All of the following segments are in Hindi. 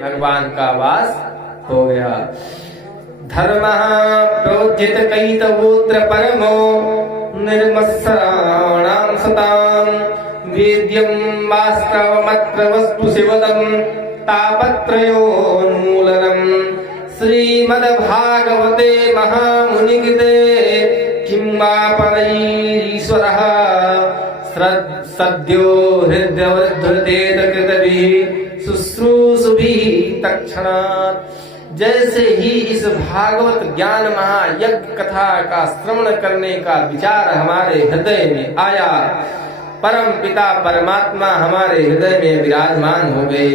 भगवान का वास हो गया। धर्मः प्रोज्झित कैतवोत्र परमो निर्मत्सराणां सतां वेद्यं वास्तवमत्र वस्तु शिवदं तापत्रयोन्मूलनम् श्रीमद्भागवते महामुनिकृते किं वा परैरीश्वरः सद्यो हृदयवद्धृतेत कृतभिः शुश्रूषुभिः तत्क्षणात्। जैसे ही इस भागवत ज्ञान महायज्ञ कथा का श्रवण करने का विचार हमारे हृदय में आया, परम पिता परमात्मा हमारे हृदय में विराजमान हो गए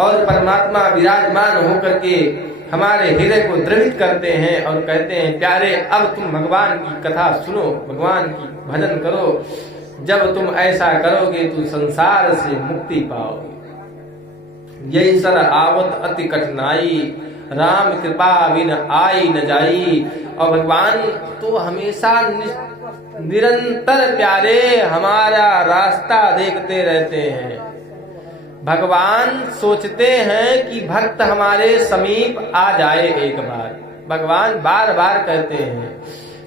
और परमात्मा विराजमान होकर के हमारे हृदय को द्रवित करते हैं और कहते हैं, प्यारे अब तुम भगवान की कथा सुनो, भगवान की भजन करो। जब तुम ऐसा करोगे तो संसार से मुक्ति पाओगे। यही सर आवत अति कठिनाई, राम कृपा बिन आई न जाई। और भगवान तो हमेशा निरंतर प्यारे हमारा रास्ता देखते रहते हैं। भगवान सोचते हैं कि भक्त हमारे समीप आ जाए एक बार। भगवान बार बार कहते हैं,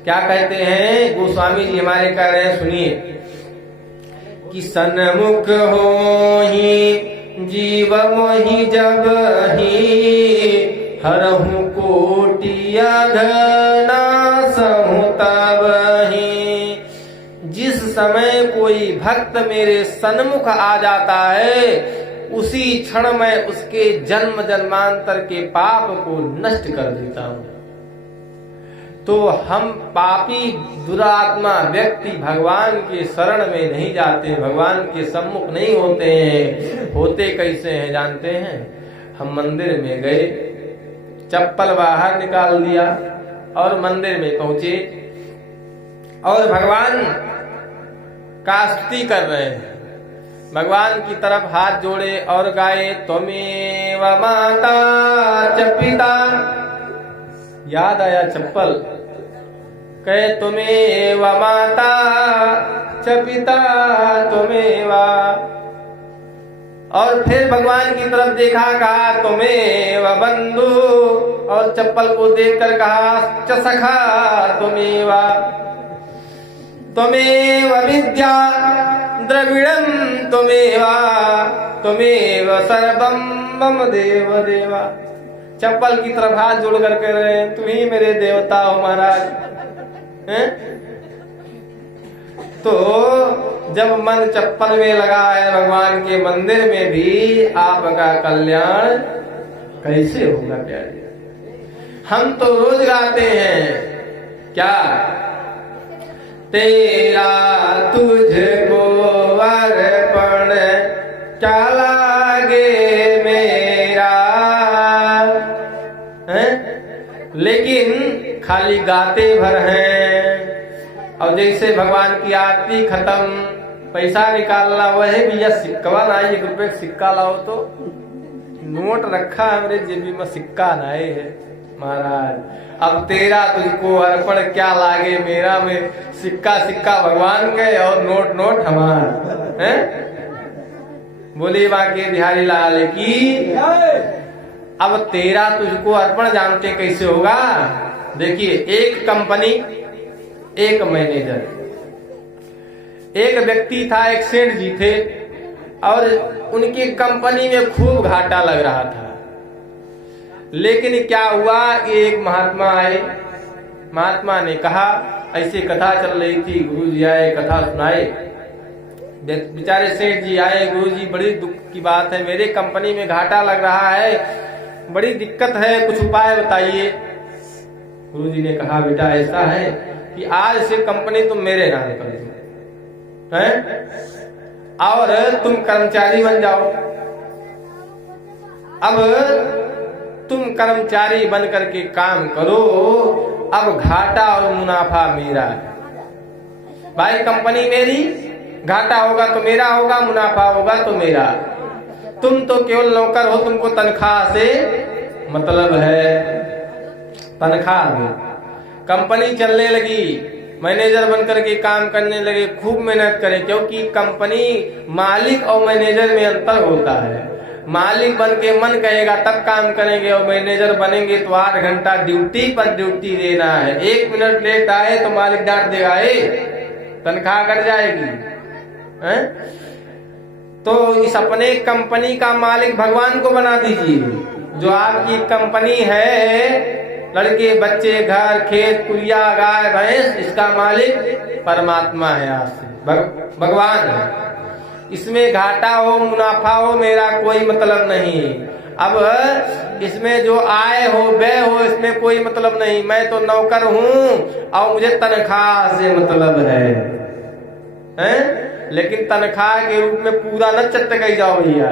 क्या कहते हैं? गोस्वामी जी हमारे कह रहे हैं, सुनिए कि सन्मुख होहि जीव मोहि जब ही हरहु कोटिया घनासहु तब ही। जिस समय कोई भक्त मेरे सन्मुख आ जाता है, उसी क्षण मैं उसके जन्म जन्मांतर के पाप को नष्ट कर देता हूँ। तो हम पापी दुरात्मा व्यक्ति भगवान के शरण में नहीं जाते, भगवान के सम्मुख नहीं होते हैं। होते कैसे हैं जानते हैं? हम मंदिर में गए, चप्पल बाहर निकाल दिया और मंदिर में पहुंचे और भगवान का स्तुति कर रहे हैं, भगवान की तरफ हाथ जोड़े और गाए, त्वमेव माता च पिता। याद आया चप्पल, कहे त्वमेव माता च पिता त्वमेव। और फिर भगवान की तरफ देखा, कहा त्वमेव बंधु, और चप्पल को देखकर कहा च सखा त्वमेव। त्वमेव विद्या द्रविड़ं त्वमेव, त्वमेव सर्वं मम देव देवा। चप्पल की तरफ हाथ जोड़ कर कह रहे हैं, तुम ही मेरे देवता हो महाराज। तो जब मन चप्पल में लगा है भगवान के मंदिर में भी आपका कल्याण कैसे होगा प्यारे? हम तो रोज गाते हैं, क्या? तेरा तुझको अर्पण क्या लागे मेरा, है? लेकिन खाली गाते भर हैं। और जैसे भगवान की आरती खत्म, पैसा निकालना, वह भैया सिक्का ना, 1 रुपए सिक्का लाओ, तो नोट रखा है मेरे जेबी में, सिक्का नाए है महाराज। अब तेरा तुझको अर्पण क्या लागे मेरा में सिक्का सिक्का भगवान के और नोट नोट हमार, है? बोली बाकी बिहारी लाल की। अब तेरा तुझको अर्पण जानते कैसे होगा? देखिए, एक कंपनी, एक मैनेजर, एक व्यक्ति था, एक सेठ जी थे और उनकी कंपनी में खूब घाटा लग रहा था। लेकिन क्या हुआ, एक महात्मा आए, महात्मा ने कहा, ऐसी कथा चल रही थी, गुरु जी आए, कथा सुनाए। बेचारे सेठ जी आए, गुरु जी बड़ी दुख की बात है, मेरे कंपनी में घाटा लग रहा है, बड़ी दिक्कत है, कुछ उपाय बताइए। गुरु जी ने कहा, बेटा ऐसा है कि आज से कंपनी तुम मेरे नाम कर दो, हैं? और तुम कर्मचारी बन जाओ। अब तुम कर्मचारी बन करके काम करो, अब घाटा और मुनाफा मेरा है। भाई कंपनी मेरी, घाटा होगा तो मेरा होगा, मुनाफा होगा तो मेरा। तुम तो केवल नौकर हो, तुमको तनख्वाह से मतलब है, तनख्वाह में। कंपनी चलने लगी, मैनेजर बनकर के काम करने लगे, खूब मेहनत करें, क्योंकि कंपनी मालिक और मैनेजर में अंतर होता है। मालिक बन के मन कहेगा तब काम करेंगे, और मैनेजर बनेंगे तो 8 घंटा ड्यूटी पर ड्यूटी देना है। 1 मिनट लेट आए तो मालिक डांट देगा, तनख्वाह कट जाएगी है? तो इस अपने कंपनी का मालिक भगवान को बना दीजिए। जो आपकी कंपनी है, लड़के बच्चे घर खेत कुलिया गाय भैंस, इसका मालिक परमात्मा है, आज से भगवान है। इसमें घाटा हो मुनाफा हो मेरा कोई मतलब नहीं। अब इसमें जो आय हो व्यय हो इसमें कोई मतलब नहीं। मैं तो नौकर हूँ और मुझे तनख्वाह से मतलब है? लेकिन तनख्वाह के रूप में पूरा न चट गई जाओ भैया।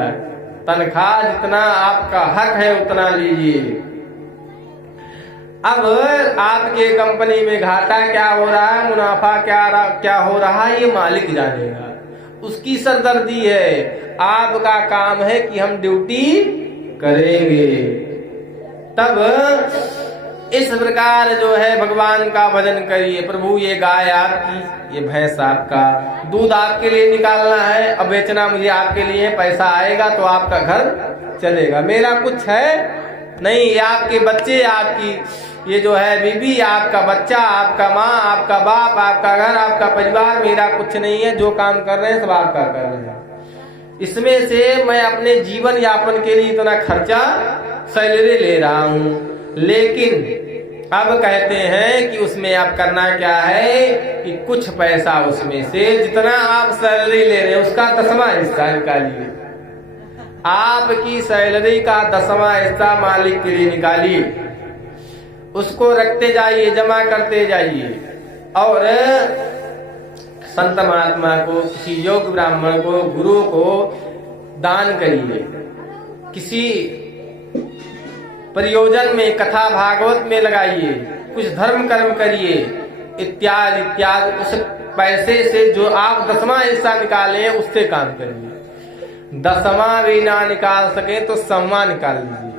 तनख्वाह जितना आपका हक है उतना लीजिए। अब आपके कंपनी में घाटा क्या हो रहा है, मुनाफा क्या हो रहा है, ये मालिक जानेगा, उसकी सरदर्दी है। आपका काम है कि हम ड्यूटी करेंगे। तब इस प्रकार जो है भगवान का भजन करिए। प्रभु ये गाय आपकी, ये भैंस आपका, दूध आपके लिए निकालना है, अब बेचना मुझे आपके लिए, पैसा आएगा तो आपका घर चलेगा। मेरा कुछ है नहीं, ये आपके बच्चे, आपकी ये जो है बीबी, आपका बच्चा, आपका माँ, आपका बाप, आपका घर, आपका परिवार, मेरा कुछ नहीं है। जो काम कर रहे हैं सब आपका कर रहे हैं। इसमें से मैं अपने जीवन यापन के लिए इतना खर्चा सैलरी ले रहा हूँ। लेकिन अब कहते हैं कि उसमें आप करना क्या है कि कुछ पैसा उसमें से जितना आप सैलरी ले रहे हैं उसका 10वां हिस्सा निकालिए। आपकी सैलरी का 10वां हिस्सा मालिक के लिए निकालिए, उसको रखते जाइए, जमा करते जाइए, और संत महात्मा को, किसी योग ब्राह्मण को, गुरु को दान करिए। किसी प्रयोजन में, कथा भागवत में लगाइए, कुछ धर्म कर्म करिए, इत्यादि इत्यादि। उस पैसे से जो आप 10वां हिस्सा निकाले उससे काम करिए। 10वां भी ना निकाल सके तो 100वां निकाल लीजिए।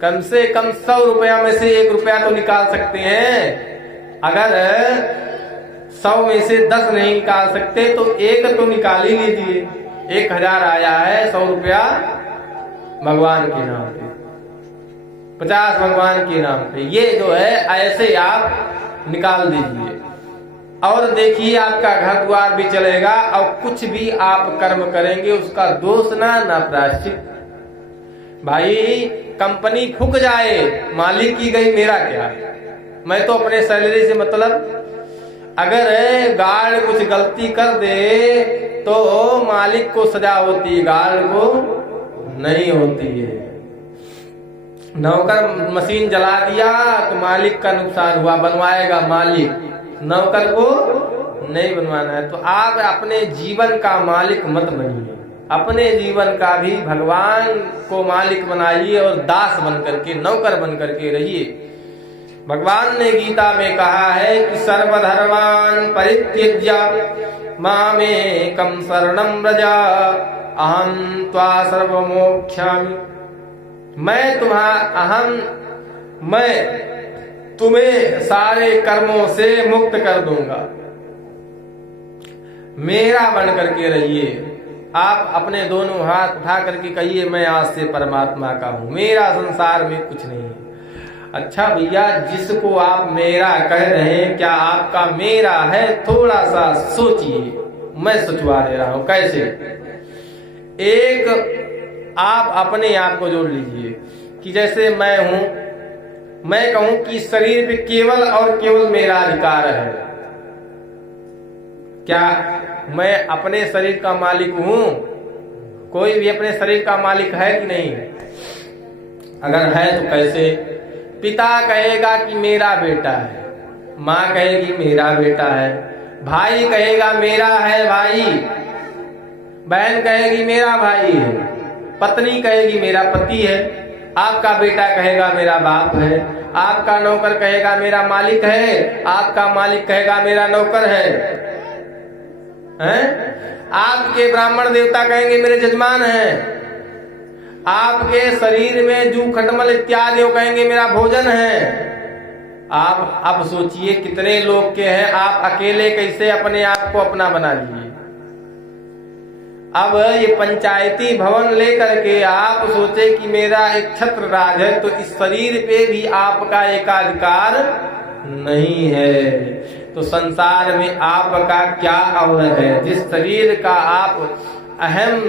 कम से कम 100 रुपया में से 1 रुपया तो निकाल सकते हैं। अगर 100 में से 10 नहीं निकाल सकते तो 1 तो निकाल ही लीजिए। 1000 आया है, 100 रुपया भगवान के नाम पे, 50 भगवान के नाम पे, ये जो है ऐसे आप निकाल दीजिए। और देखिए आपका घर द्वार भी चलेगा, और कुछ भी आप कर्म करेंगे उसका दोष ना प्रायश्चित। भाई कंपनी फूक जाए, मालिक की गई, मेरा क्या, मैं तो अपने सैलरी से मतलब। अगर गार्ड कुछ गलती कर दे तो मालिक को सजा होती है, गार्ड को नहीं होती है। नौकर मशीन जला दिया तो मालिक का नुकसान हुआ, बनवाएगा मालिक, नौकर को नहीं बनवाना है। तो आप अपने जीवन का मालिक मत बनिए, अपने जीवन का भी भगवान को मालिक बनाइए और दास बन करके, नौकर बन करके रहिए। भगवान ने गीता में कहा है कि सर्वधर्मान् परित्यज्य मामेकं शरणं व्रज अहं त्वा सर्वमोक्षामि। मैं तुम्हें सारे कर्मों से मुक्त कर दूंगा। मेरा बन करके रहिए। आप अपने दोनों हाथ उठा करके कहिए मैं आज से परमात्मा का हूं, मेरा संसार में कुछ नहीं है। अच्छा भैया, जिसको आप मेरा कह रहे हैं क्या आपका मेरा है? थोड़ा सा सोचिए, मैं सोचवा दे रहा हूं कैसे। एक आप अपने आप को जोड़ लीजिए कि जैसे मैं हूं, मैं कहूं कि शरीर पे केवल और केवल मेरा अधिकार है। क्या मैं अपने शरीर का मालिक हूं? कोई भी अपने शरीर का मालिक है कि नहीं? अगर है तो कैसे? पिता कहेगा कि मेरा बेटा है, माँ कहेगी मेरा बेटा है, भाई कहेगा मेरा है भाई, बहन कहेगी मेरा भाई है, पत्नी कहेगी मेरा पति है, आपका बेटा कहेगा मेरा बाप है, आपका नौकर कहेगा मेरा मालिक है, आपका मालिक कहेगा मेरा नौकर है। आपके ब्राह्मण देवता कहेंगे मेरे जजमान हैं, आपके शरीर में जू खटमल इत्यादि कहेंगे मेरा भोजन है। आप अब सोचिए कितने लोग के हैं, आप अकेले कैसे अपने आप को अपना बना लीजिए। अब ये पंचायती भवन लेकर के आप सोचे कि मेरा एक छत्र राज है, तो इस शरीर पे भी आपका एकाधिकार नहीं है। तो संसार में आपका क्या अवध है? जिस शरीर का आप अहम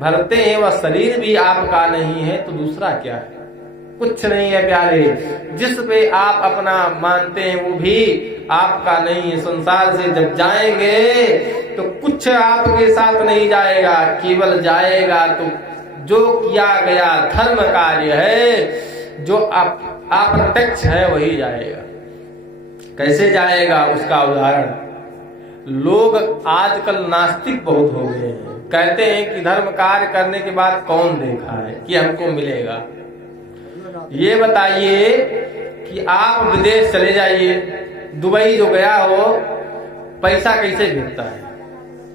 भरते हैं वह शरीर भी आपका नहीं है, तो दूसरा क्या है? कुछ नहीं है प्यारे। जिस पे आप अपना मानते हैं वो भी आपका नहीं है। संसार से जब जाएंगे तो कुछ आपके साथ नहीं जाएगा, केवल जाएगा तो जो किया गया धर्म कार्य है, जो अप्रत्यक्ष है वही जाएगा। कैसे जाएगा उसका उदाहरण, लोग आजकल नास्तिक बहुत हो गए हैं। कहते हैं कि धर्म कार्य करने के बाद कौन देखा है कि हमको मिलेगा। ये बताइए कि आप विदेश चले जाइए, दुबई जो गया हो, पैसा कैसे भेजता है?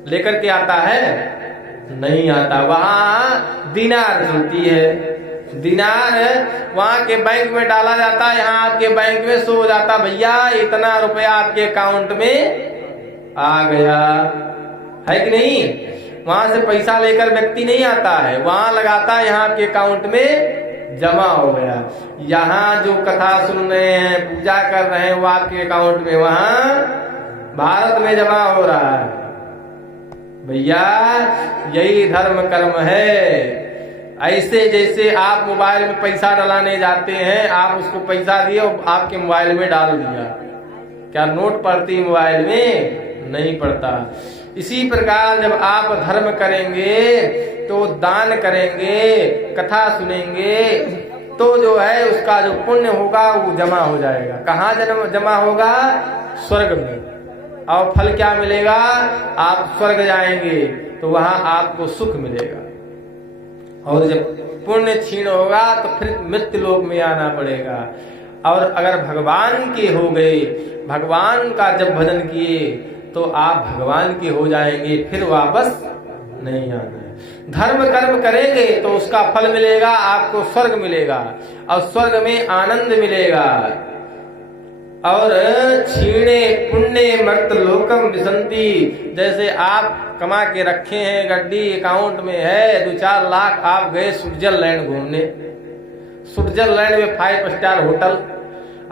लेकर के आता है? नहीं आता। वहां दिनार चलती है, दिनार वहां के बैंक में डाला जाता है, यहाँ आपके बैंक में शो हो जाता, भैया इतना रुपया आपके अकाउंट में आ गया, है कि नहीं? वहां से पैसा लेकर व्यक्ति नहीं आता है, वहां लगाता है, यहाँ आपके अकाउंट में जमा हो गया। यहाँ जो कथा सुन रहे हैं, पूजा कर रहे हैं, वो आपके अकाउंट में वहां भारत में जमा हो रहा है। भैया यही धर्म कर्म है। ऐसे जैसे आप मोबाइल में पैसा डलाने जाते हैं, आप उसको पैसा दिए और आपके मोबाइल में डाल दिया, क्या नोट पड़ती मोबाइल में? नहीं पड़ता। इसी प्रकार जब आप धर्म करेंगे तो दान करेंगे, कथा सुनेंगे, तो जो है उसका जो पुण्य होगा वो जमा हो जाएगा। कहाँ जमा होगा? स्वर्ग में। और फल क्या मिलेगा? आप स्वर्ग जाएंगे तो वहां आपको सुख मिलेगा। और जब पुण्य क्षीण होगा तो फिर मृत्यु लोक में आना पड़ेगा। और अगर भगवान के हो गए, भगवान का जब भजन किए तो आप भगवान के हो जाएंगे, फिर वापस नहीं आना है। धर्म कर्म करेंगे तो उसका फल मिलेगा, आपको स्वर्ग मिलेगा और स्वर्ग में आनंद मिलेगा। और क्षीणे पुण्य मर्त लोकम विसंति, जैसे आप कमा के रखे हैं, गड्डी अकाउंट में है 2-4 लाख, आप गए स्विट्जरलैंड घूमने, स्विट्जरलैंड में 5 स्टार होटल,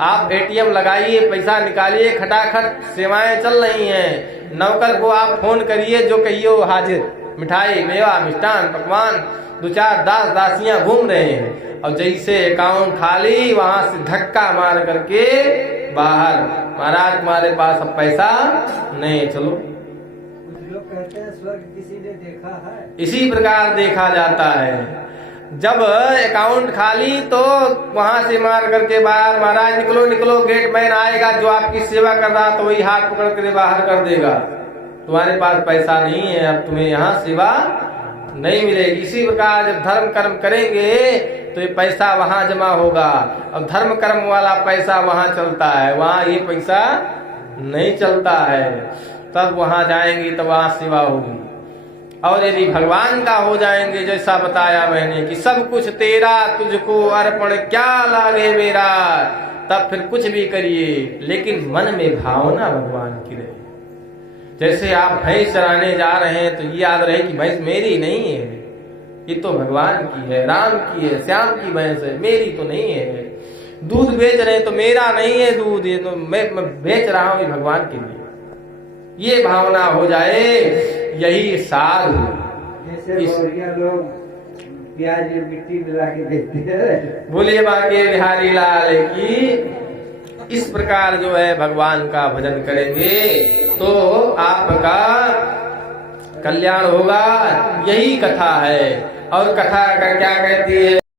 आप एटीएम लगाइए, पैसा निकालिए, खटाखट सेवाएं चल रही हैं। नौकर को आप फोन करिए, जो कहिए हाजिर, मिठाई मेवा मिष्ठान पकवान, 2-4 दास दासियां घूम रहे हैं। और जैसे अकाउंट खाली, वहां से धक्का मार करके बाहर, महाराज तुम्हारे पास अब पैसा नहीं, चलो। लोग कहते हैं स्वर्ग किसी ने देखा है? इसी प्रकार देखा जाता है। जब अकाउंट खाली तो वहां से मार करके बाहर, महाराज निकलो निकलो, गेट मैन आएगा, जो आपकी सेवा कर रहा तो वही हाथ पकड़ कर बाहर कर देगा, तुम्हारे पास पैसा नहीं है, अब तुम्हें यहाँ सेवा नहीं मिलेगी। इसी प्रकार जब धर्म कर्म करेंगे तो ये पैसा वहां जमा होगा, और धर्म कर्म वाला पैसा वहां चलता है, वहां ये पैसा नहीं चलता है। तब वहां जाएंगे तो वहां सेवा होगी। और यदि भगवान का हो जाएंगे, जैसा बताया मैंने कि सब कुछ तेरा तुझको अर्पण क्या लागे मेरा, तब फिर कुछ भी करिए, लेकिन मन में भावना भगवान की रहे। जैसे आप भैंस चराने जा रहे हैं तो ये याद रहे कि भैंस मेरी नहीं है, ये तो भगवान की है, राम की है, श्याम की भैंस है, मेरी तो नहीं है। दूध बेच रहे हैं तो मेरा नहीं है दूध, ये तो मैं बेच रहा हूं, ये भगवान के लिए। ये भावना हो जाए, यही साधु। जैसे लोग प्याज में मिट्टी मिला के देते हैं। बोलिए बाके बिहारी लाल की। इस प्रकार जो है भगवान का भजन करेंगे तो आपका कल्याण होगा। यही कथा है। और कथा का क्या कहती है?